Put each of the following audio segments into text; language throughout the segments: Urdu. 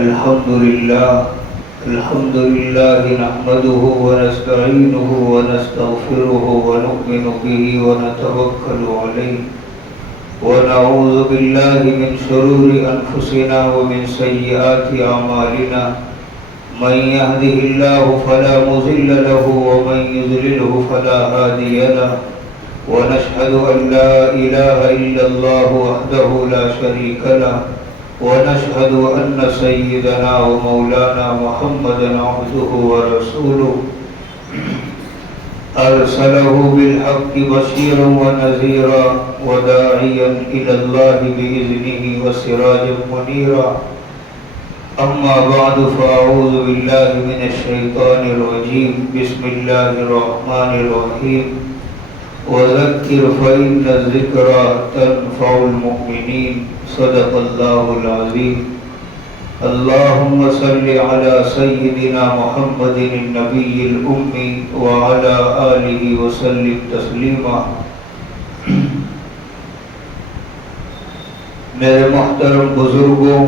الحمد لله نحمده ونستعينه ونستغفره ونؤمن به ونتوكل عليه ونعوذ بالله من شرور أنفسنا ومن سيئات أعمالنا من يهده الله فلا مضل له ومن يضلله فلا هادي له ونشهد أن لا إله إلا الله وحده لا شريك له ونشهد أن سيدنا ومولانا محمدا عبده ورسوله أرسله بالحق بشيرا ونذيرا وداعيا إلى الله بإذنه وسراجا منيرا أما بعد فأعوذ بالله من الشيطان الرجيم بسم الله الرحمن الرحيم وذكر فإن الذكرى تنفع المؤمنين صدق الله العظيم اللهم صل على سيدنا محمد النبي الأمي وعلى آله وسلم تسلیما۔ میرے محترم بزرگوں،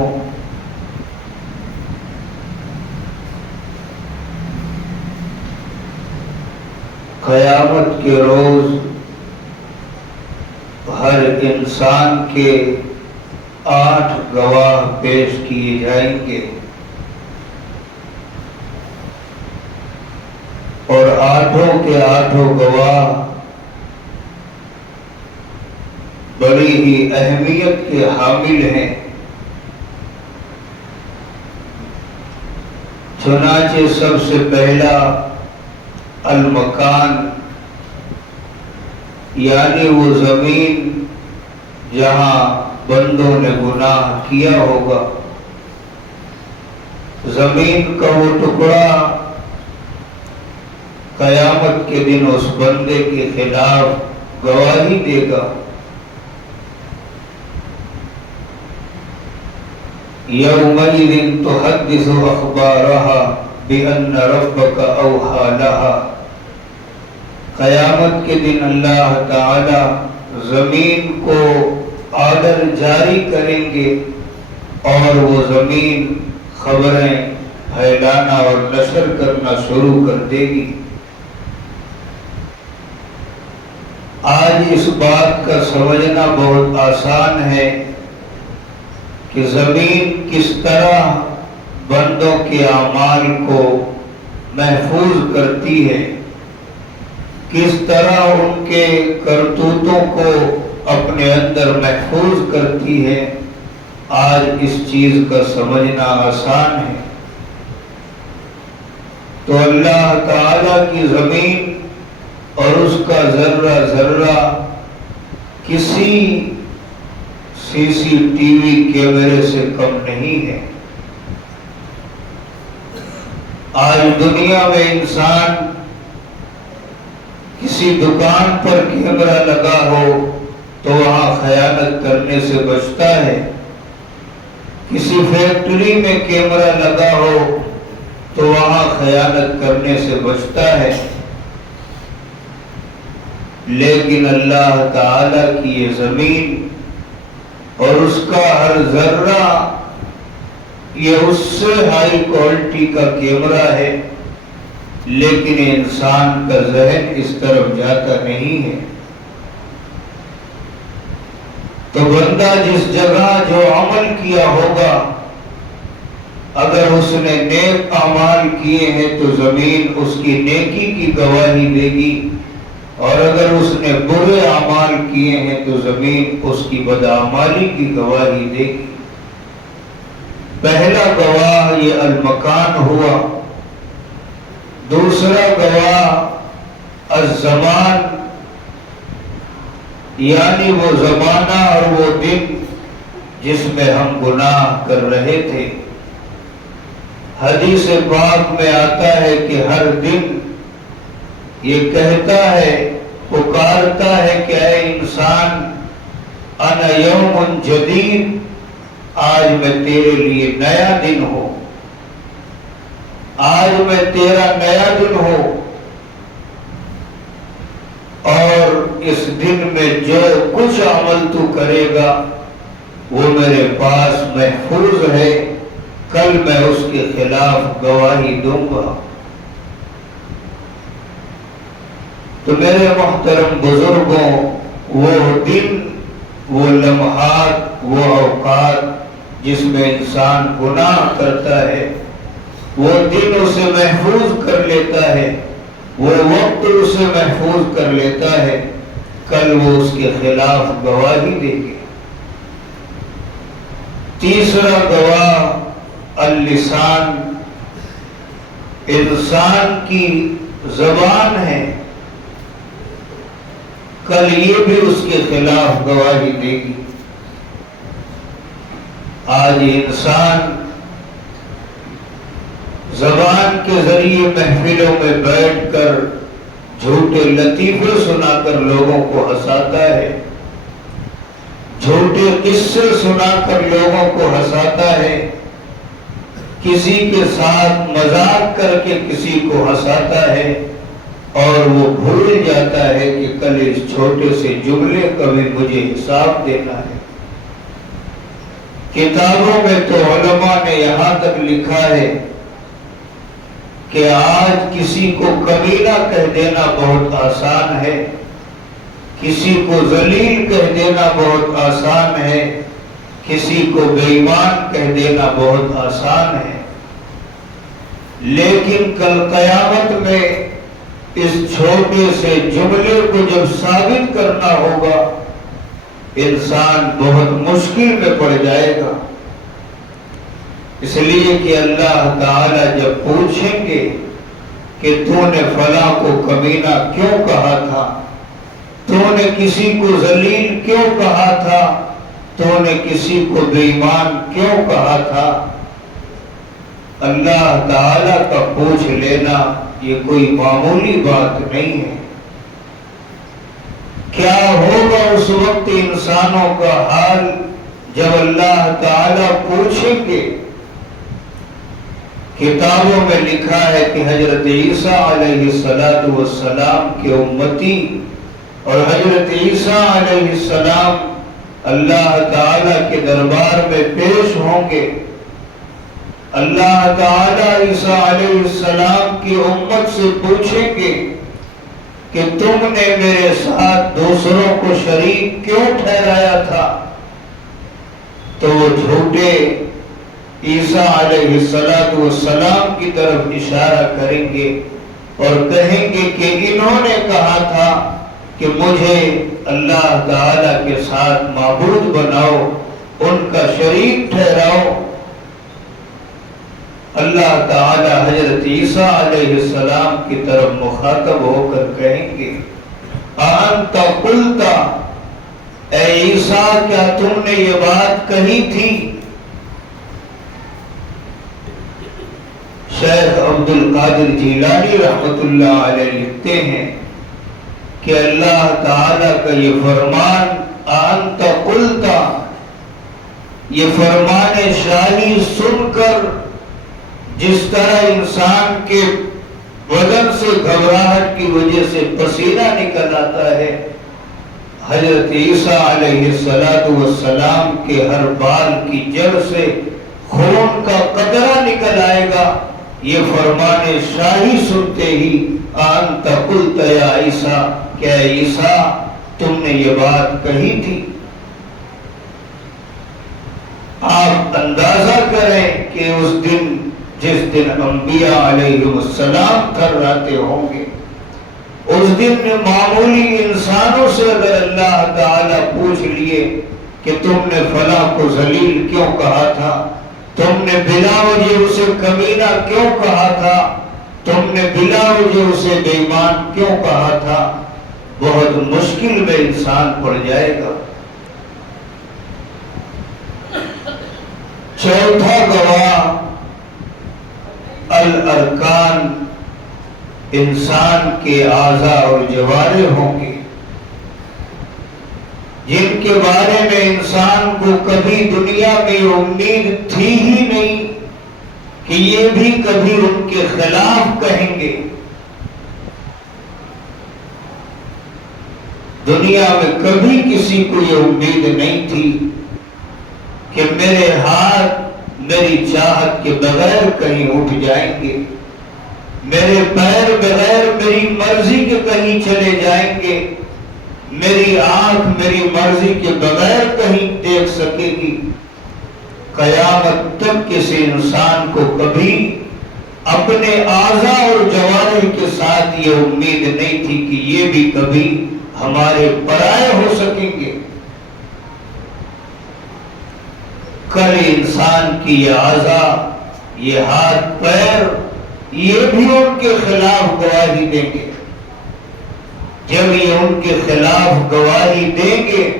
قیامت کے روز ہر انسان کے 8 گواہ پیش کیے جائیں گے اور 8 کے 8 گواہ بڑی ہی اہمیت کے حامل ہیں۔ چنانچہ سب سے پہلا المکان، یعنی وہ زمین جہاں بندوں نے گناہ کیا ہوگا، زمین کا وہ ٹکڑا قیامت کے دن اس بندے کے خلاف گواہی دے گا۔ یومئذ تحدث اخبارها بأن ربك اوحى لها۔ قیامت کے دن اللہ تعالی زمین کو آرڈر جاری کریں گے اور وہ زمین خبریں پھیلانا اور نشر کرنا شروع کر دے گی۔ آج اس بات کا سمجھنا بہت آسان ہے کہ زمین کس طرح بندوں کے اعمال کو محفوظ کرتی ہے، کس طرح ان کے کرتوتوں کو اپنے اندر محفوظ کرتی ہے۔ آج اس چیز کا سمجھنا آسان ہے۔ تو اللہ تعالی کی زمین اور اس کا ذرہ ذرہ کسی CCTV کیمرے سے کم نہیں ہے۔ آج دنیا میں انسان کسی دکان پر کیمرہ لگا ہو تو وہاں خیانت کرنے سے بچتا ہے، کسی فیکٹری میں کیمرہ لگا ہو تو وہاں خیانت کرنے سے بچتا ہے، لیکن اللہ تعالی کی یہ زمین اور اس کا ہر ذرہ یہ اس سے ہائی کوالٹی کا کیمرہ ہے، لیکن انسان کا ذہن اس طرف جاتا نہیں ہے۔ تو بندہ جس جگہ جو عمل کیا ہوگا، اگر اس نے نیک اعمال کیے ہیں تو زمین اس کی نیکی کی گواہی دے گی، اور اگر اس نے برے اعمال کیے ہیں تو زمین اس کی بدعمالی کی گواہی دے گی۔ پہلا گواہ یہ المکان ہوا، دوسرا گواہ الزمان، یعنی وہ زمانہ اور وہ دن جس میں ہم گناہ کر رہے تھے۔ حدیث پاک میں آتا ہے کہ ہر دن یہ کہتا ہے، پکارتا ہے کہ اے انسان، انا یوم جدید، آج میں تیرے لیے نیا دن ہوں، آج میں تیرا نیا دن ہوں، اور اس دن میں جو کچھ عمل تو کرے گا وہ میرے پاس محفوظ ہے، کل میں اس کے خلاف گواہی دوں گا۔ تو میرے محترم بزرگوں، وہ دن، وہ لمحات، وہ اوقات جس میں انسان گناہ کرتا ہے، وہ دن اسے محفوظ کر لیتا ہے، وہ وقت اسے محفوظ کر لیتا ہے، کل وہ اس کے خلاف گواہی دے گے۔ تیسرا گواہ اللسان، انسان کی زبان ہے، کل یہ بھی اس کے خلاف گواہی دے گی۔ آج انسان زبان کے ذریعے محفلوں میں بیٹھ کر جھوٹے لطیفے سنا کر لوگوں کو ہنساتا ہے، جھوٹے قصے سنا کر لوگوں کو ہنساتا ہے، کسی کے ساتھ مذاق کر کے کسی کو ہنساتا ہے، اور وہ بھول جاتا ہے کہ کل اس چھوٹے سے جملے کا بھی مجھے حساب دینا ہے۔ کتابوں میں تو علماء نے یہاں تک لکھا ہے کہ آج کسی کو کمینہ کہہ دینا بہت آسان ہے، کسی کو ذلیل کہہ دینا بہت آسان ہے، کسی کو بے ایمان کہہ دینا بہت آسان ہے، لیکن کل قیامت میں اس چھوٹے سے جملے کو جب ثابت کرنا ہوگا، انسان بہت مشکل میں پڑ جائے گا۔ اس لیے کہ اللہ تعالی جب پوچھیں گے کہ تو نے فلاں کو کمینہ کیوں کہا تھا، تو نے کسی کو ذلیل کیوں کہا تھا، تو نے کسی کو بے ایمان کیوں کہا تھا، اللہ تعالی کا پوچھ لینا یہ کوئی معمولی بات نہیں ہے۔ کیا ہوگا اس وقت انسانوں کا حال جب اللہ تعالی پوچھیں گے؟ کتابوں میں لکھا ہے کہ حضرت عیسیٰ علیہ السلام کے امتی اور حضرت عیسیٰ علیہ السلام اللہ تعالی کے دربار میں پیش ہوں گے۔ اللہ تعالی عیسیٰ علیہ السلام کی امت سے پوچھیں گے کہ تم نے میرے ساتھ دوسروں کو شریک کیوں ٹھہرایا تھا؟ تو وہ جھوٹے عیسیٰ علیہ السلام کی طرف اشارہ کریں گے اور کہیں گے کہ انہوں نے کہا تھا کہ مجھے اللہ تعالی کے ساتھ معبود بناؤ، ان کا شریک ٹھہراؤ۔ اللہ تعالی حضرت عیسیٰ علیہ السلام کی طرف مخاطب ہو کر کہیں گے اَأَنْتَ قُلْتَ، اے عیسیٰ کیا تم نے یہ بات کہی تھی؟ شیخ عبد القادر جیلانی رحمت اللہ علیہ لکھتے ہیں کہ اللہ تعالی کا یہ فرمان اَأَنْتَ قُلْتَ، یہ فرمان شاہی سن کر جس طرح انسان کے بدن سے گھبراہٹ کی وجہ سے پسینہ نکل آتا ہے، حضرت عیسیٰ علیہ السلام کے ہر بال کی جڑ سے خون کا قطرہ نکل آئے گا۔ یہ فرمان شاہی سنتے ہی اَأَنْتَ قُلْتَ یا عیسیٰ، کیا عیسیٰ تم نے یہ بات کہی تھی؟ آپ اندازہ کریں کہ اس دن جس دن انبیاء علیہ السلام تھراتے ہوں گے، اس دن میں معمولی انسانوں سے اگر اللہ تعالیٰ پوچھ لیے کہ تم نے فلاں کو ذلیل کیوں کہا تھا، تم نے بلا وجہ اسے کمینہ کیوں کہا تھا، تم نے بلا وجہ اسے بے ایمان کیوں کہا تھا، بہت مشکل میں انسان پڑ جائے گا۔ چوتھا گواہ الارکان، انسان کے اعضاء اور جوارح ہوں گے، جن کے بارے میں انسان کو کبھی دنیا میں امید تھی ہی نہیں کہ یہ بھی کبھی ان کے خلاف کہیں گے۔ دنیا میں کبھی کسی کو یہ امید نہیں تھی کہ میرے ہاتھ میری چاہت کے بغیر کہیں اٹھ جائیں گے، میرے پیر بغیر میری مرضی کے کہیں چلے جائیں گے، میری آنکھ میری مرضی کے بغیر کہیں دیکھ سکے گی۔ قیامت تک کسی انسان کو کبھی اپنے اعضاء اور جوارح کے ساتھ یہ امید نہیں تھی کہ یہ بھی کبھی ہمارے پرائے ہو سکیں گے۔ کل انسان کی یہ اعضاء، یہ ہاتھ پیر، یہ بھی ان کے خلاف گواہی دیں گے۔ جب یہ ان کے خلاف گواہی دیں گے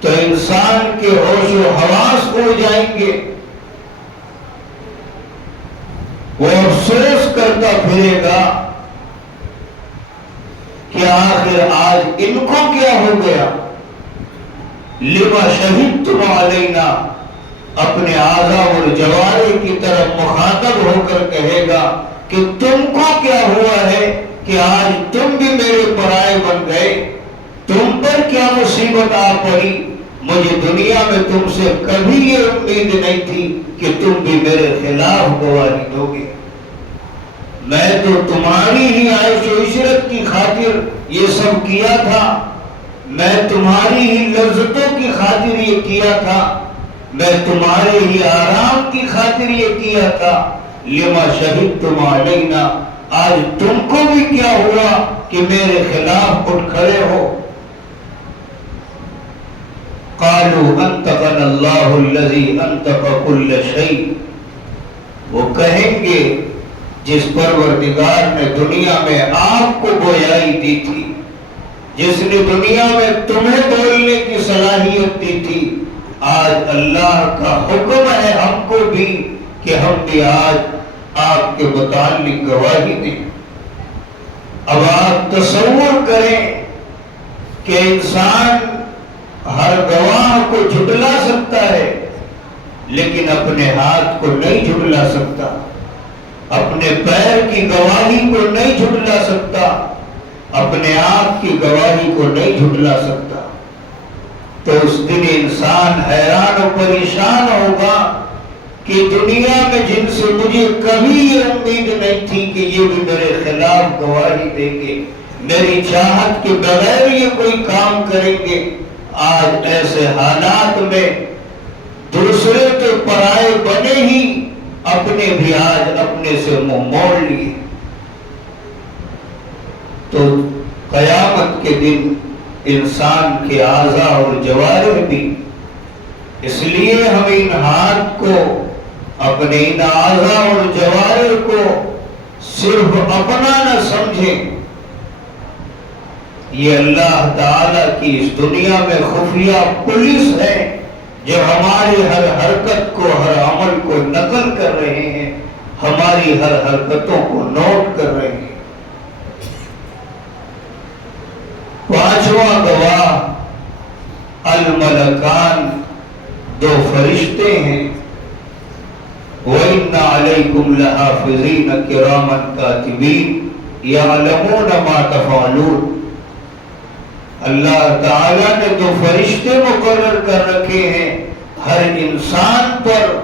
تو انسان کے ہوش و حواس اڑ جائیں گے، وہ افسوس کرتا پھرے گا کہ آخر آج ان کو کیا ہو گیا۔ لما شہدتم علینا، اپنے اعضاء اور جوارح کی طرف مخاطب ہو کر کہے گا کہ تم کو کیا ہوا ہے کہ آج تم بھی میرے پرائے بن گئے، تم پر کیا مصیبت آ پڑی۔ مجھے دنیا میں تم سے کبھی یہ امید نہیں تھی کہ تم بھی میرے خلاف گواہی دو گے۔ میں تو تمہاری ہی عیش و عشرت کی خاطر یہ سب کیا تھا، میں تمہاری ہی لذتوں کی خاطر یہ کیا تھا، میں تمہارے ہی آرام کی خاطر یہ کیا تھا۔ لما شہدتم علینا، آج تم کو بھی کیا ہوا کہ میرے خلاف اٹھ کھڑے ہو۔ قالوا انطقنا اللہ الذی انطق کل شیء، وہ کہیں گے جس پروردگار نے دنیا میں آپ کو گویائی دی تھی، جس نے دنیا میں تمہیں بولنے کی صلاحیت دی تھی، آج اللہ کا حکم ہے ہم کو بھی کہ ہم بھی آج آپ کے متعلق گواہی دیں۔ اب آپ تصور کریں کہ انسان ہر گواہ کو جھٹلا سکتا ہے لیکن اپنے ہاتھ کو نہیں جھٹلا سکتا، اپنے پیر کی گواہی کو نہیں جھٹلا سکتا، اپنے آپ کی گواہی کو نہیں جھٹلا سکتا۔ تو اس دن انسان حیران و پریشان ہوگا کہ دنیا میں جن سے مجھے کبھی یہ امید نہیں تھی کہ یہ بھی میرے خلاف گواہی دیں گے، میری چاہت کے بغیر یہ کوئی کام کریں گے، آج ایسے حالات میں دوسرے تو پرائے بنے ہی، اپنے بھی آج اپنے سے منہ موڑ لیے۔ تو قیامت کے دن انسان کے اعضاء اور جوارح بھی، اس لیے ہم ان ہاتھ کو، اپنے ان اعضاء اور جوارح کو صرف اپنا نہ سمجھیں، یہ اللہ تعالیٰ کی اس دنیا میں خفیہ پولیس ہے جو ہماری ہر حرکت کو، ہر عمل کو نقل کر رہے ہیں، ہماری ہر حرکتوں کو نوٹ کر رہے ہیں۔ پانچواں گواہ الملکان، دو فرشتے ہیں۔ وَإِنَّ عَلَيْكُمْ لَحَافِظِينَ كِرَامًا كَاتِبِينَ يَعْلَمُونَ مَا تَفْعَلُونَ۔ اللہ تعالیٰ نے دو فرشتے مقرر کر رکھے ہیں ہر انسان پر،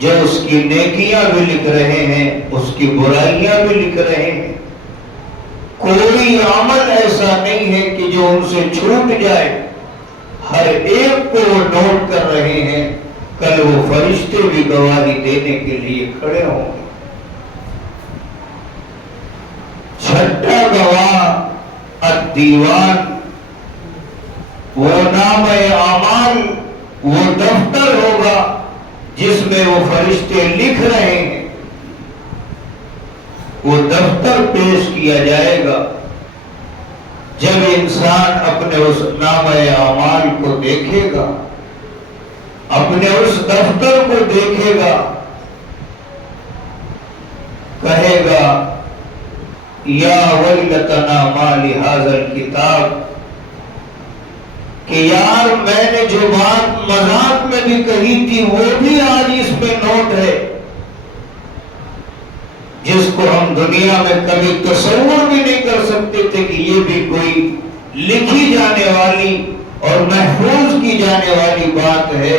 جو اس کی نیکیاں بھی لکھ رہے ہیں، اس کی برائیاں بھی لکھ رہے ہیں۔ کوئی عمل ایسا نہیں ہے کہ جو ان سے چھوٹ جائے، ہر ایک کو وہ نوٹ کر رہے ہیں۔ کل وہ فرشتے بھی گواہی دینے کے لیے کھڑے ہوں گے۔ چھٹا گواہ الدیوان، وہ نامہ اعمال، وہ دفتر ہوگا جس میں وہ فرشتے لکھ رہے ہیں، وہ دفتر پیش کیا جائے گا۔ جب انسان اپنے اس نامہ اعمال کو دیکھے گا، اپنے اس دفتر کو دیکھے گا، کہے گا یا ویلتنا ما لہذا الکتاب، کہ یار میں نے جو بات مذاق میں بھی کہی تھی وہ بھی آج اس میں نوٹ ہے، جس کو ہم دنیا میں کبھی تصور بھی نہیں کر سکتے تھے کہ یہ بھی کوئی لکھی جانے والی اور محفوظ کی جانے والی بات ہے،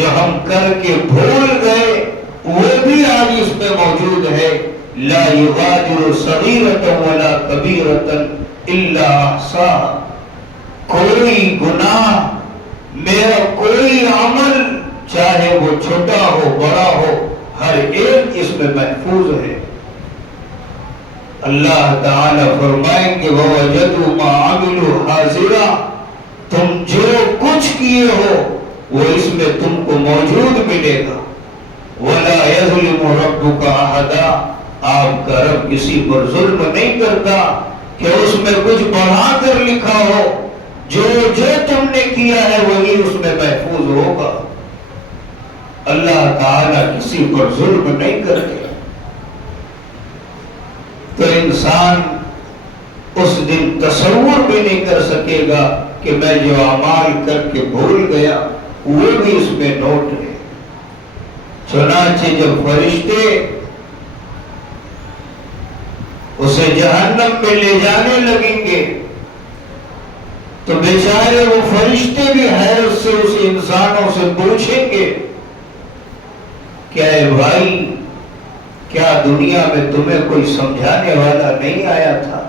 جو ہم کر کے بھول گئے وہ بھی آج اس میں موجود ہے. لا یغادر صغیرۃ ولا کبیرۃ الا احصاها. کوئی گناہ، میرا کوئی عمل، چاہے وہ چھوٹا ہو بڑا ہو، ہر ایک اس میں محفوظ ہے. اللہ تعالیٰ فرمائیں گے وَوَجَدُوا مَا عَمِلُوا حَاضِرًا. تم جو کچھ کیے ہو وہ اس میں تم کو موجود ملے گا. وَلَا يَظْلِمُ رَبُّكَ أَحَدًا. آپ کا رب کسی پر ظلم نہیں کرتا کہ اس میں کچھ بڑھا کر لکھا ہو. جو جو تم نے کیا ہے وہی اس میں محفوظ ہوگا. اللہ تعالیٰ کسی پر ظلم نہیں کرتے. تو انسان اس دن تصور بھی نہیں کر سکے گا کہ میں جو اعمال کر کے بھول گیا وہ بھی اس میں نوٹ ہے. چنانچہ جب فرشتے اسے جہنم میں لے جانے لگیں گے تو بیچارے وہ فرشتے بھی حیرت سے اس انسانوں سے پوچھیں گے کیا اے بھائی، کیا دنیا میں تمہیں کوئی سمجھانے والا نہیں آیا تھا؟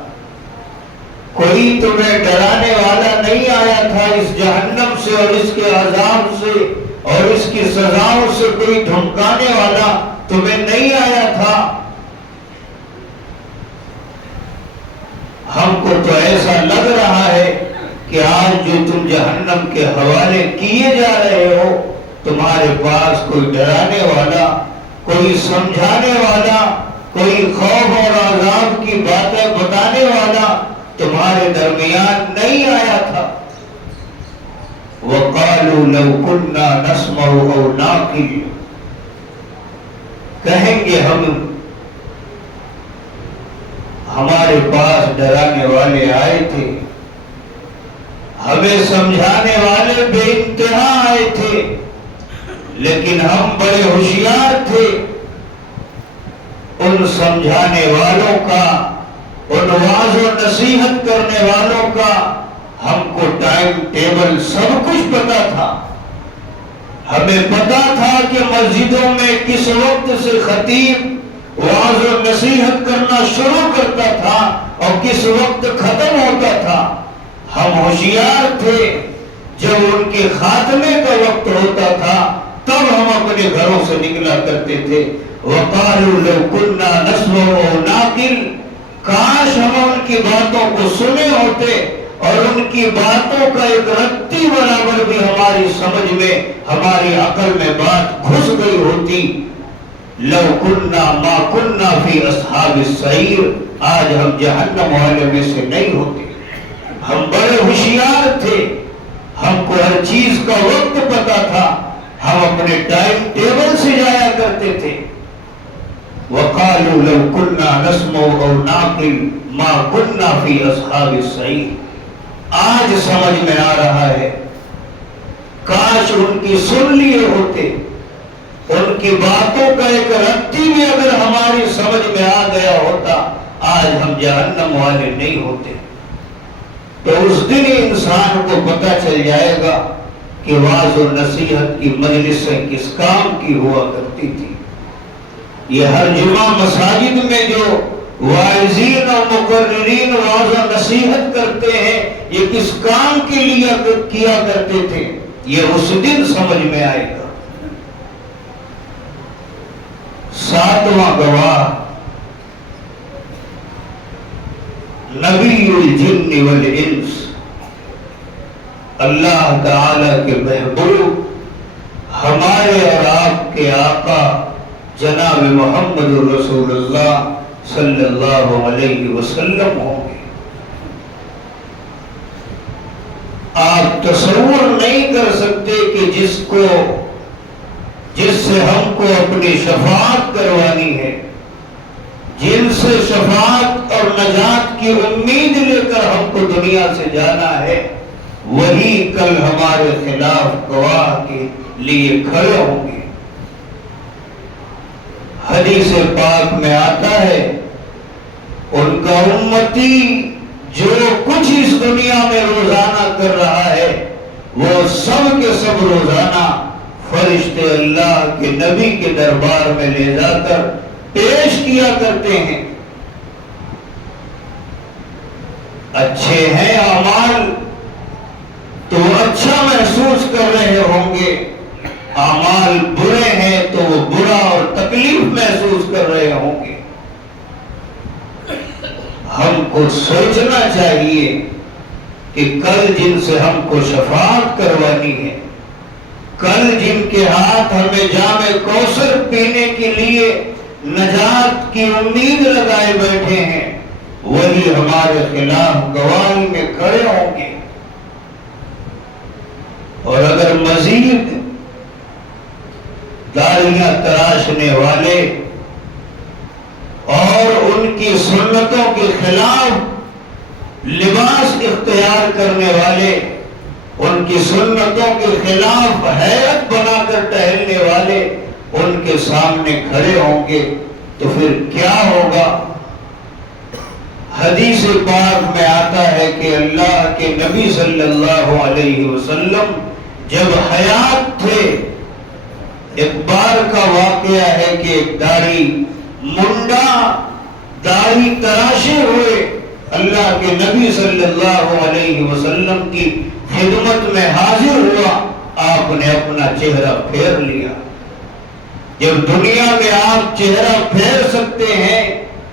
کوئی تمہیں ڈرانے والا نہیں آیا تھا اس جہنم سے اور اس کے عذاب سے اور اس کی سزاؤں سے؟ کوئی دھمکانے والا تمہیں نہیں آیا تھا؟ ہم کو تو ایسا لگ رہا ہے کہ آج جو تم جہنم کے حوالے کیے جا رہے ہو، تمہارے پاس کوئی ڈرانے والا، کوئی سمجھانے والا، کوئی خوف اور عذاب کی باتیں بتانے والا تمہارے درمیان نہیں آیا تھا. وَقَالُوا لَوْ كُنَّا نَسْمَعُ أَوْ نَعْقِلُ. کہیں گے ہمارے پاس ڈرانے والے آئے تھے، ہمیں سمجھانے والے بے انتہا آئے تھے، لیکن ہم بڑے ہوشیار تھے. ان سمجھانے والوں کا، ان واعظ و نصیحت کرنے والوں کا ہم کو ٹائم ٹیبل سب کچھ پتا تھا. ہمیں پتا تھا کہ مسجدوں میں کس وقت سے خطیب واعظ و نصیحت کرنا شروع کرتا تھا اور کس وقت ختم ہوتا تھا. ہم ہوشیار تھے. جب ان کے خاتمے کا وقت ہوتا تھا تب ہم اپنے گھروں سے نکلا کرتے تھے. وَقَالُوا لَوْ كُنَّا نَسْمَعُ أَوْ نَعْقِلُ. کاش ہم ان کی باتوں کو سنے ہوتے اور ان کی باتوں کا ایک رتی برابر بھی ہماری سمجھ میں، ہماری عقل میں بات گھس گئی ہوتی. لَوْ كُنَّا مَا كُنَّا فِي أَصْحَابِ السَّعِيرِ. آج ہم جہنم والے میں سے نہیں ہوتے. ہم بڑے ہوشیار تھے، ہم کو ہر چیز کا وقت پتا تھا، ہم اپنے ٹائم ٹیبل سے جایا کرتے تھے. وَقَالُوا لَوْ كُنَّا نَسْمَعُ أَوْ نَعْقِلُ مَا كُنَّا فِي أَصْحَابِ السَّعِيرِ. آج سمجھ میں آ رہا ہے کاش ان کی سن لیے ہوتے. ان کی باتوں کا ایک رتی بھی اگر ہماری سمجھ میں آ گیا ہوتا آج ہم جہنم والے نہیں ہوتے. تو اس دن انسان کو پتہ چل جائے گا کہ واعظ و نصیحت کی مجلسیں کس کام کی ہوا کرتی تھی. یہ ہر جمعہ مساجد میں جو واعظین اور مقررین واعظ و نصیحت کرتے ہیں یہ کس کام کے لیے کیا کرتے تھے، یہ اس دن سمجھ میں آئے گا. ساتواں گواہ نبی الجن والانس، اللہ تعالی کے محبوب ہمارے اور آپ کے آقا جناب محمد رسول اللہ صلی اللہ علیہ وسلم ہوں گے. آپ تصور نہیں کر سکتے کہ جس سے ہم کو اپنی شفاعت کروانی ہے، جن سے شفاعت اور نجات کی امید لے کر ہم کو دنیا سے جانا ہے، وہی کل ہمارے خلاف گواہ کے لیے کھڑے ہوں گے. حدیث پاک میں آتا ہے ان کا امتی جو کچھ اس دنیا میں روزانہ کر رہا ہے وہ سب کے سب روزانہ فرشتے اللہ کے نبی کے دربار میں لے جا کر پیش کیا کرتے ہیں۔ اچھے ہیں اعمال تو وہ اچھا محسوس کر رہے ہوں گے، اعمال برے ہیں تو وہ برا اور تکلیف محسوس کر رہے ہوں گے۔ ہم کو سوچنا چاہیے کہ کل جن سے ہم کو شفاعت کروانی ہے، کل جن کے ہاتھ ہمیں جام کوثر پینے کے لیے نجات کی امید لگائے بیٹھے ہیں، وہی ہمارے خلاف گواہی میں کھڑے ہوں گے۔ اور اگر مزید داڑھیاں تراشنے والے اور ان کی سنتوں کے خلاف لباس اختیار کرنے والے، ان کی سنتوں کے خلاف حیرت بنا کر ٹہلنے والے ان کے سامنے کھڑے ہوں گے تو پھر کیا ہوگا؟ حدیث پاک میں آتا ہے کہ اللہ کے نبی صلی اللہ علیہ وسلم جب حیات تھے، ایک بار کا واقعہ ہے کہ ایک داڑھی منڈا داڑھی تراشے ہوئے اللہ کے نبی صلی اللہ علیہ وسلم کی خدمت میں حاضر ہوا۔ آپ نے اپنا چہرہ پھیر لیا۔ جب دنیا میں آپ چہرہ پھیر سکتے ہیں،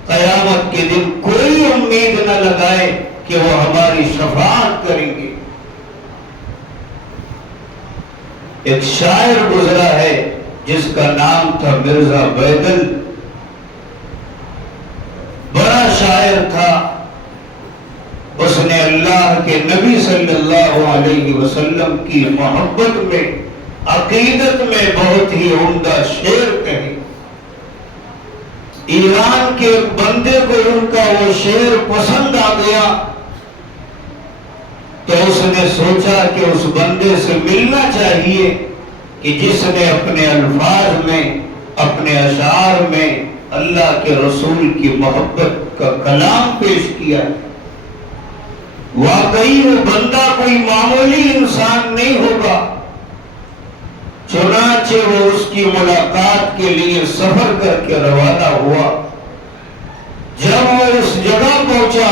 قیامت کے دن کوئی امید نہ لگائے کہ وہ ہماری شفاعت کریں گے۔ ایک شاعر گزرا ہے جس کا نام تھا مرزا بیدل، بڑا شاعر تھا۔ اس نے اللہ کے نبی صلی اللہ علیہ وسلم کی محبت میں، عقیدت میں بہت ہی عمدہ شعر کہے۔ ایران کے ایک بندے کو ان کا وہ شعر پسند آ گیا تو اس نے سوچا کہ اس بندے سے ملنا چاہیے کہ جس نے اپنے الفاظ میں، اپنے اشعار میں اللہ کے رسول کی محبت کا کلام پیش کیا۔ واقعی وہ بندہ کوئی معمولی انسان نہیں ہوگا۔ چنانچہ وہ اس کی ملاقات کے لیے سفر کر کے روانہ ہوا۔ جب وہ اس جگہ پہنچا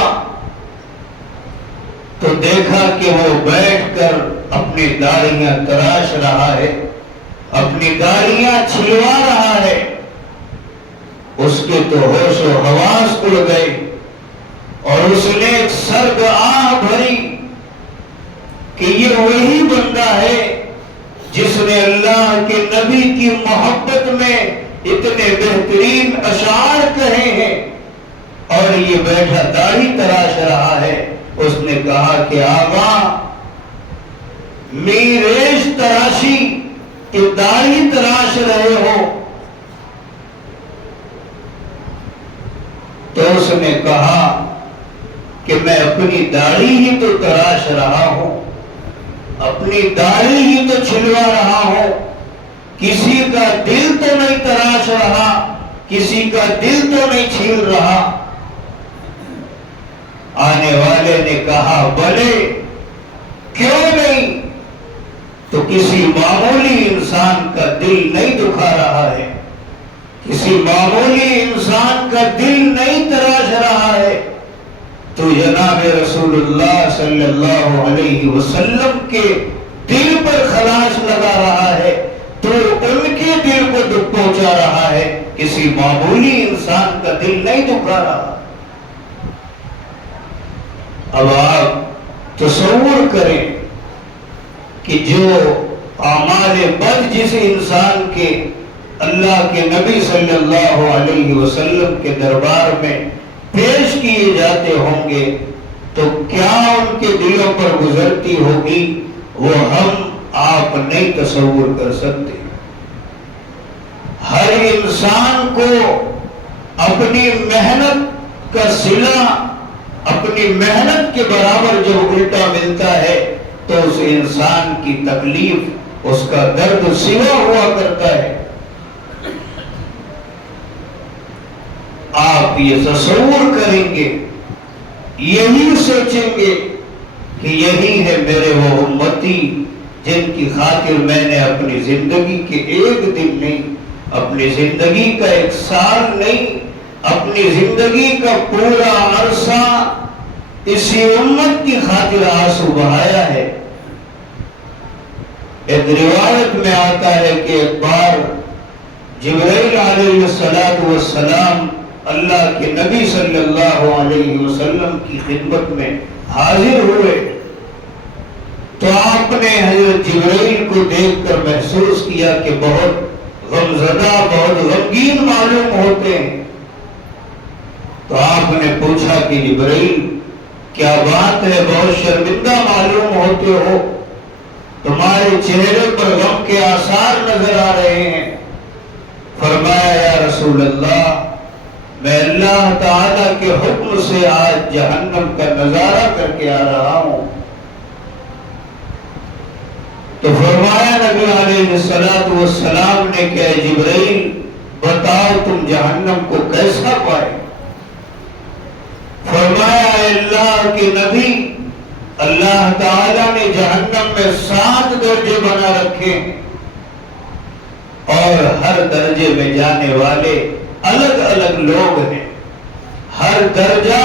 تو دیکھا کہ وہ بیٹھ کر اپنی داڑھیاں تراش رہا ہے، اپنی داڑھیاں چھلوا رہا ہے۔ اس کے تو ہوش و حواس اڑ گئے اور اس نے ایک سرد آہ بھری کہ یہ وہی بندہ ہے جس نے اللہ کے نبی کی محبت میں اتنے بہترین اشعار کہے ہیں اور یہ بیٹھا داڑھی تراش رہا ہے۔ اس نے کہا کہ آقا، میریش تراشی کہ داڑھی تراش رہے ہو؟ تو اس نے کہا کہ میں اپنی داڑھی ہی تو تراش رہا ہوں، اپنی داڑھی ہی تو چھلوا رہا ہوں، کسی کا دل تو نہیں تراش رہا، کسی کا دل تو نہیں چھیل رہا۔ آنے والے نے کہا بلے کیوں نہیں؟ تو کسی معمولی انسان کا دل نہیں دکھا رہا ہے، کسی معمولی انسان کا دل نہیں تراش رہا ہے، تو جناب رسول اللہ صلی اللہ علیہ وسلم کے دل پر خلاص لگا رہا ہے، تو ان کے دل کو دکھ پہنچا رہا ہے، کسی معمولی انسان کا دل نہیں دکھا رہا۔ اب آپ تصور کریں کہ جو اعمال بد جس انسان کے اللہ کے نبی صلی اللہ علیہ وسلم کے دربار میں پیش کیے جاتے ہوں گے تو کیا ان کے دلوں پر گزرتی ہوگی، وہ ہم آپ نہیں تصور کر سکتے۔ ہر انسان کو اپنی محنت کا صلہ، اپنی محنت کے برابر جو الٹا ملتا ہے تو اس انسان کی تکلیف، اس کا درد سوا ہوا کرتا ہے۔ آپ یہ تصور کریں گے، یہی سوچیں گے کہ یہی ہے میرے وہ امتی جن کی خاطر میں نے اپنی زندگی کے ایک دن نہیں، اپنی زندگی کا ایک سال نہیں، اپنی زندگی کا پورا عرصہ اسی امت کی خاطر آنسو بہایا ہے۔ ایک روایت میں آتا ہے کہ ایک بار جبرائیل علیہ السلام اللہ کے نبی صلی اللہ علیہ وسلم کی خدمت میں حاضر ہوئے تو آپ نے حضرت جبرائیل کو دیکھ کر محسوس کیا کہ بہت غمزدہ، بہت غمگین معلوم ہوتے ہیں۔ تو آپ نے پوچھا کہ جبرائیل کیا بات ہے، بہت شرمندہ معلوم ہوتے ہو، تمہارے چہرے پر غم کے آثار نظر آ رہے ہیں۔ فرمایا یا رسول اللہ، میں اللہ تعالیٰ کے حکم سے آج جہنم کا نظارہ کر کے آ رہا ہوں۔ تو فرمایا نبی علیہ السلام نے کہ جبرائیل بتاؤ تم جہنم کو کیسا پائے؟ فرمایا اے اللہ کے نبی، اللہ تعالیٰ نے جہنم میں 7 درجے بنا رکھے ہیں اور ہر درجے میں جانے والے الگ الگ لوگ ہیں، ہر درجہ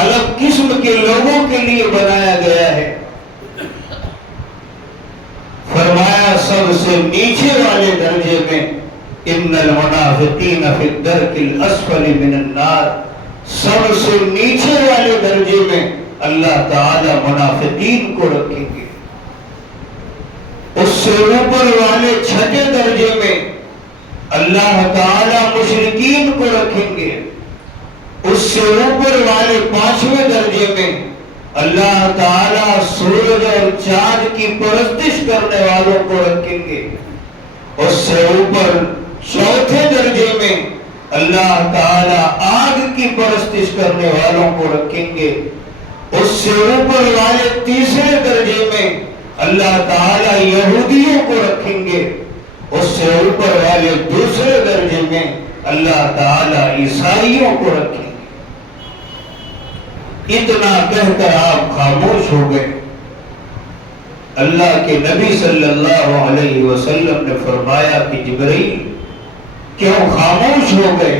الگ قسم کے لوگوں کے لیے بنایا گیا ہے۔ فرمایا سب سے نیچے والے درجے میں ان المنافقین فی الدرک الاسفل من النار، سب سے نیچے والے درجے میں اللہ تعالی منافقین کو رکھیں گے۔ اس سے اوپر والے 6 درجے میں اللہ تعالی مشرکین کو رکھیں گے۔ اس سے اوپر والے 5ویں درجے میں اللہ تعالی سورج اور چاند کی پرستش کرنے والوں کو رکھیں گے۔ اس سے اوپر 4تھے درجے میں اللہ تعالی آگ کی پرستش کرنے والوں کو رکھیں گے۔ اس سے اوپر والے 3رے درجے میں اللہ تعالی یہودیوں کو رکھیں گے۔ اس سے اوپر والے 2 درجے میں اللہ تعالی عیسائیوں کو رکھیں گے۔ اتنا کہہ کر آپ خاموش ہو گئے۔ اللہ کے نبی صلی اللہ علیہ وسلم نے فرمایا کہ جبرائیل کیوں خاموش ہو گئے؟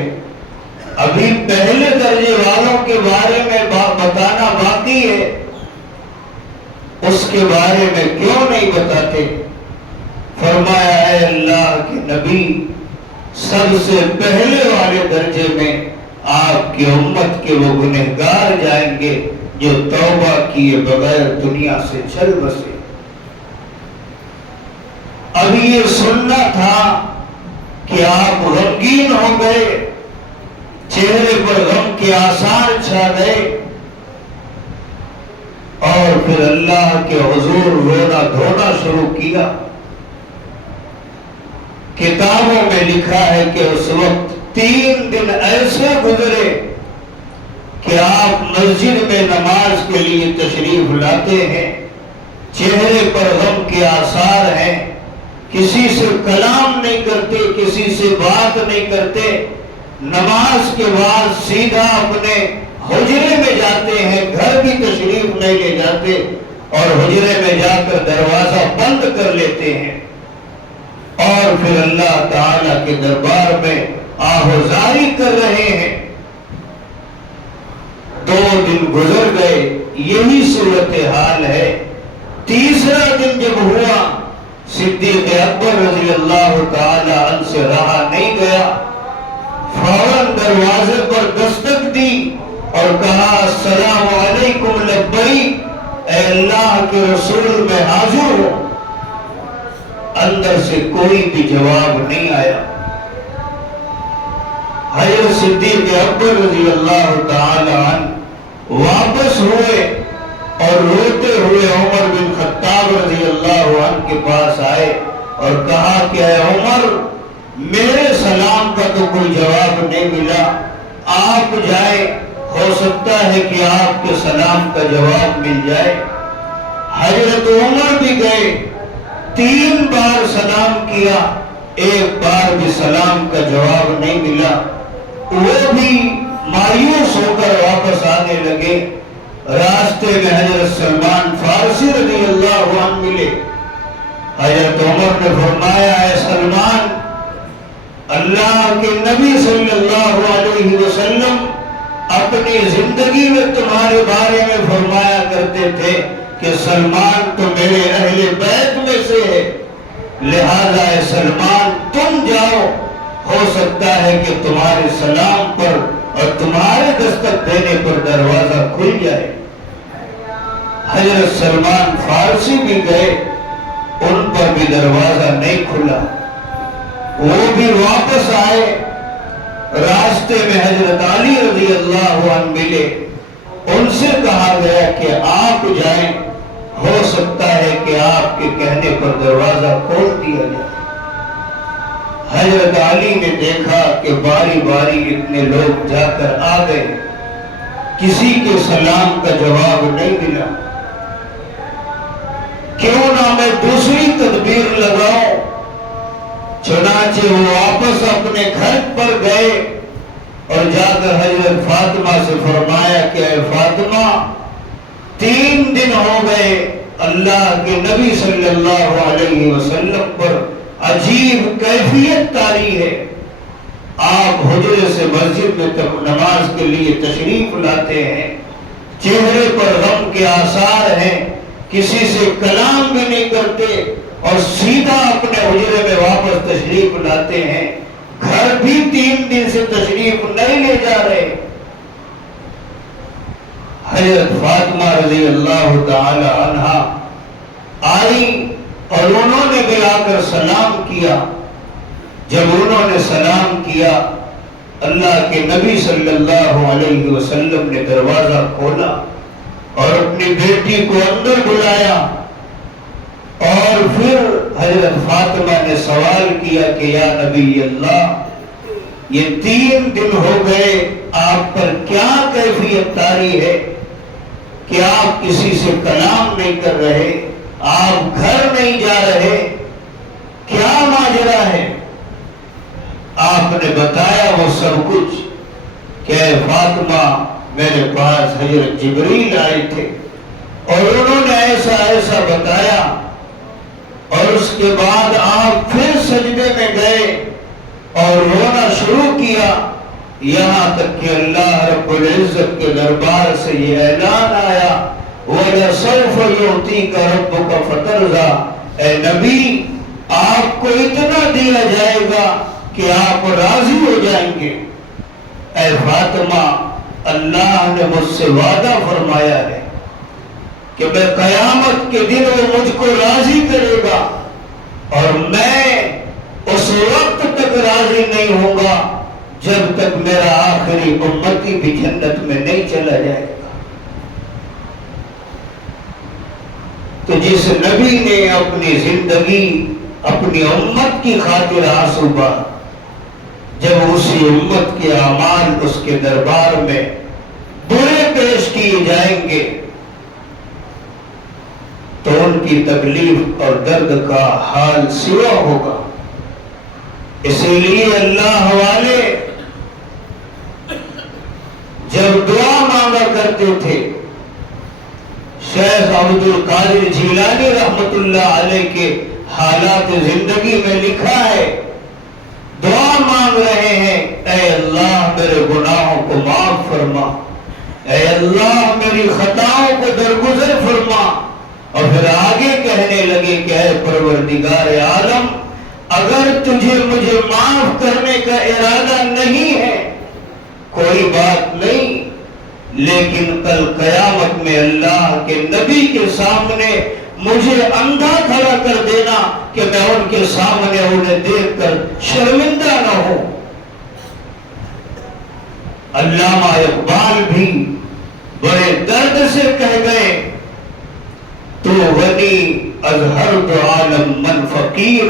ابھی پہلے درجے والوں کے بارے میں بتانا باقی ہے، اس کے بارے میں کیوں نہیں بتاتے؟ فرمایا اے اللہ کے نبی، سب سے پہلے والے درجے میں آپ کی امت کے وہ گنہگار جائیں گے جو توبہ کیے بغیر دنیا سے چل بسے۔ اب یہ سننا تھا کہ آپ غمگین ہو گئے، چہرے پر غم کے آثار چھا گئے، اور پھر اللہ کے حضور رونا دھونا شروع کیا۔ کتابوں میں لکھا ہے کہ اس وقت 3 دن ایسے گزرے کہ آپ مسجد میں نماز کے لیے تشریف لاتے ہیں، چہرے پر غم کے آثار ہیں، کسی سے کلام نہیں کرتے، کسی سے بات نہیں کرتے، نماز کے بعد سیدھا اپنے حجرے میں جاتے ہیں، گھر بھی تشریف نہیں لے جاتے اور حجرے میں جا کر دروازہ بند کر لیتے ہیں، اور پھر اللہ تعالی کے دربار میں آہوزاری کر رہے ہیں۔ 2 دن گزر گئے، یہی صورتحال ہے۔ 3را دن جب ہوا، صدیق اکبر رضی اللہ تعالی عنہ سے رہا نہیں گیا، فوراً دروازے پر دستک دی اور کہا السلام علیکم لبیک، اے اللہ کے رسول میں حاضر ہوں۔ اندر سے کوئی بھی جواب نہیں آیا۔ حضرت صدیق اکبر رضی اللہ تعالی عنہ واپس ہوئے اور روتے ہوئے عمر بن خطاب رضی اللہ عنہ کے پاس آئے اور کہا کہ اے عمر، میرے سلام کا تو کوئی جواب نہیں ملا، آپ جائیں، ہو سکتا ہے کہ آپ کے سلام کا جواب مل جائے۔ حضرت عمر بھی گئے، 3 بار سلام کیا، 1 بار بھی سلام کا جواب نہیں ملا۔ وہ بھی مایوس ہو کر واپس آنے لگے۔ راستے میں حضرت سلمان فارسی رضی اللہ عنہ ملے، حضرت عمر نے فرمایا اے سلمان، اللہ کے نبی صلی اللہ علیہ وسلم اپنی زندگی میں تمہارے بارے میں فرمایا کرتے تھے کہ سلمان تو میرے اہل بیت میں سے ہے، لہذا اے سلمان تم جاؤ، ہو سکتا ہے کہ تمہارے سلام پر اور تمہارے دستک دینے پر دروازہ کھل جائے۔ حضرت سلمان فارسی بھی گئے، ان پر بھی دروازہ نہیں کھلا، وہ بھی واپس آئے، راستے میں حضرت علی رضی اللہ عنہ ملے، ان سے کہا گیا کہ آپ جائیں، ہو سکتا ہے کہ آپ کے کہنے پر دروازہ کھول دیا جائے۔ حضرت علی نے دیکھا کہ باری باری اتنے لوگ جا کر آ گئے، کسی کے سلام کا جواب نہیں ملا، کیوں نہ میں دوسری تدبیر لگاؤں؟ چنانچہ وہ واپس اپنے گھر پر گئے اور جا کر حضرت فاطمہ سے فرمایا کہ اے فاطمہ، 3 دن ہو گئے اللہ کے نبی صلی اللہ علیہ وسلم پر عجیب کیفیت طاری ہے، آپ حجرے سے مسجد میں تک نماز کے لیے تشریف لاتے ہیں، چہرے پر غم کے آثار ہیں، کسی سے کلام بھی نہیں کرتے اور سیدھا اپنے حجرے میں واپس تشریف لاتے ہیں، گھر بھی 3 دن سے تشریف نہیں لے جا رہے۔ حضرت فاطمہ رضی اللہ تعالی عنہا آئی اور انہوں نے بھی آ کر سلام کیا۔ جب انہوں نے سلام کیا، اللہ کے نبی صلی اللہ علیہ وسلم نے دروازہ کھولا اور اپنی بیٹی کو اندر بلایا، اور پھر حضرت فاطمہ نے سوال کیا کہ یا نبی اللہ، یہ 3 دن ہو گئے، آپ پر کیا کیفیت طاری ہے کہ آپ کسی سے کلام نہیں کر رہے، آپ گھر نہیں جا رہے، کیا ماجرا ہے؟ آپ نے بتایا وہ سب کچھ کہ اے فاطمہ، میرے پاس حضرت جبریل آئے تھے اور انہوں نے ایسا ایسا بتایا، اور اس کے بعد آپ پھر سجدے میں گئے اور رونا شروع کیا، یہاں تک کہ اللہ رب العزت کے دربار سے یہ اعلان آیا وَلَسَوْفَ يُعْطِيكَ رَبُّكَ فَتَرْضَىٰ، اے نبی آپ کو اتنا دیا جائے گا کہ آپ راضی ہو جائیں گے۔ اے فاطمہ، اللہ نے مجھ سے وعدہ فرمایا ہے کہ میں قیامت کے دن وہ مجھ کو راضی کرے گا، اور میں اس وقت تک راضی نہیں ہوں گا جب تک میرا آخری امتی بھی جنت میں نہیں چلا جائے گا۔ تو جس نبی نے اپنی زندگی اپنی امت کی خاطر آنسو بہائے، جب اسی امت کے اعمال اس کے دربار میں برے پیش کیے جائیں گے تو ان کی تکلیف اور درد کا حال سوا ہوگا۔ اسی لیے اللہ والے جب دعا مانگا کرتے تھے، شیخ عبد القادر جیلانی رحمت اللہ علیہ کے حالات زندگی میں لکھا ہے، دعا مانگ رہے ہیں اے اللہ میرے گناہوں کو معاف فرما، اے اللہ میری خطاؤں کو درگزر فرما، اور پھر آگے کہنے لگے کہ اے پروردگار عالم، اگر تجھے مجھے معاف کرنے کا ارادہ نہیں ہے کوئی بات نہیں، لیکن کل قیامت میں اللہ کے نبی کے سامنے مجھے اندھا کھڑا کر دینا کہ میں ان کے سامنے انہیں دیکھ کر شرمندہ نہ ہوں۔ علامہ اقبال بھی بڑے درد سے کہہ گئے، تو غنی از ہر دو عالم من فقیر،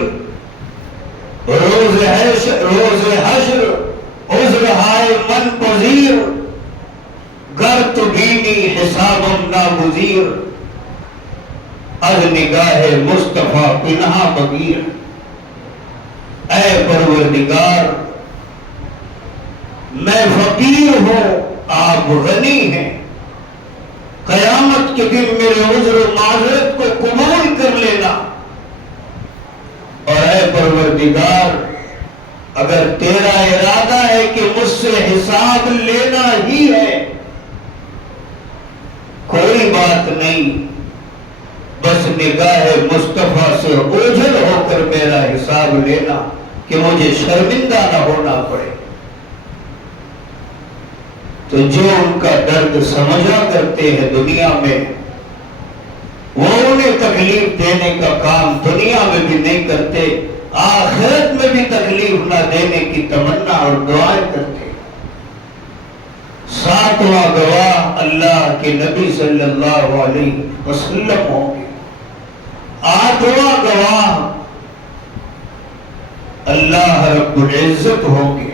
روز حشر عذر ہائے من پذیر، گر تو بینی حسابم ناگزیر، از نگاہ مصطفیٰ پنہا بغیر۔ اے پروردگار، میں فقیر ہوں، آپ غنی ہیں، قیامت کے دن میرے عذر و معذرت کو قبول کر لینا، پروردگار اگر تیرا ارادہ ہے کہ مجھ سے حساب لینا ہی ہے، کوئی بات نہیں، بس نگاہ مصطفیٰ سے اوجھل ہو کر میرا حساب لینا کہ مجھے شرمندہ نہ ہونا پڑے۔ تو جو ان کا درد سمجھا کرتے ہیں دنیا میں، وہ انہیں تکلیف دینے کا کام دنیا میں بھی نہیں کرتے، آخرت میں بھی تکلیف نہ دینے کی تمنا اور دعائیں کرتے۔ ساتواں گواہ اللہ کے نبی صلی اللہ علیہ وسلم ہوں گے، آٹھواں گواہ اللہ رب العزت ہوں گے۔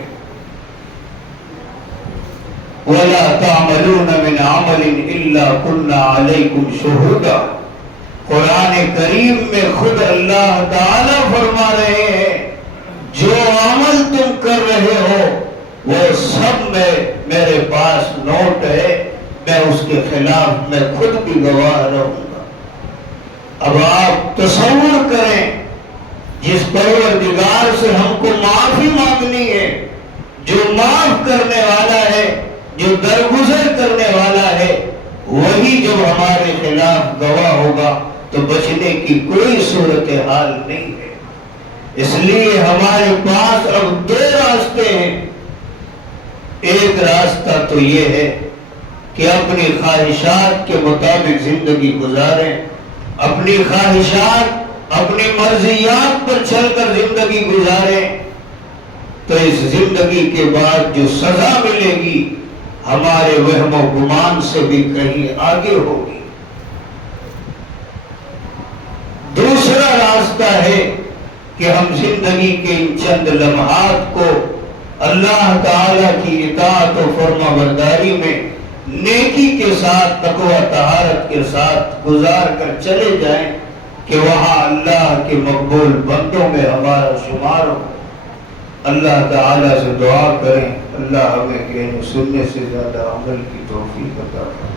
وَلَا تَعْمَلُونَ مِنْ عَمَلٍ إِلَّا كُنَّا عَلَيْكُمْ شُهُودًا۔ قرآن کریم میں خود اللہ تعالیٰ فرما رہے ہیں جو عمل تم کر رہے ہو وہ سب میں میرے پاس نوٹ ہے، میں اس کے خلاف میں خود بھی گواہ رہوں گا۔ اب آپ تصور کریں، جس پروردگار سے ہم کو معافی مانگنی ہے، جو معاف کرنے والا ہے، جو درگزر کرنے والا ہے، وہی جب ہمارے خلاف گواہ ہوگا تو بچنے کی کوئی صورتحال نہیں ہے۔ اس لیے ہمارے پاس اب دو راستے ہیں۔ ایک راستہ تو یہ ہے کہ اپنی خواہشات کے مطابق زندگی گزاریں، اپنی خواہشات، اپنی مرضیات پر چل کر زندگی گزاریں، تو اس زندگی کے بعد جو سزا ملے گی ہمارے وہم و گمان سے بھی کہیں آگے ہوگی۔ دوسرا راستہ ہے کہ ہم زندگی کے ان چند لمحات کو اللہ تعالیٰ کی اطاعت و فرما برداری میں نیکی کے ساتھ، تقوی طہارت کے ساتھ گزار کر چلے جائیں کہ وہاں اللہ کے مقبول بندوں میں ہمارا شمار ہو۔ اللہ تعالیٰ سے دعا کریں اللہ ہمیں کہنے سننے سے زیادہ عمل کی توفیق عطا فرمائے۔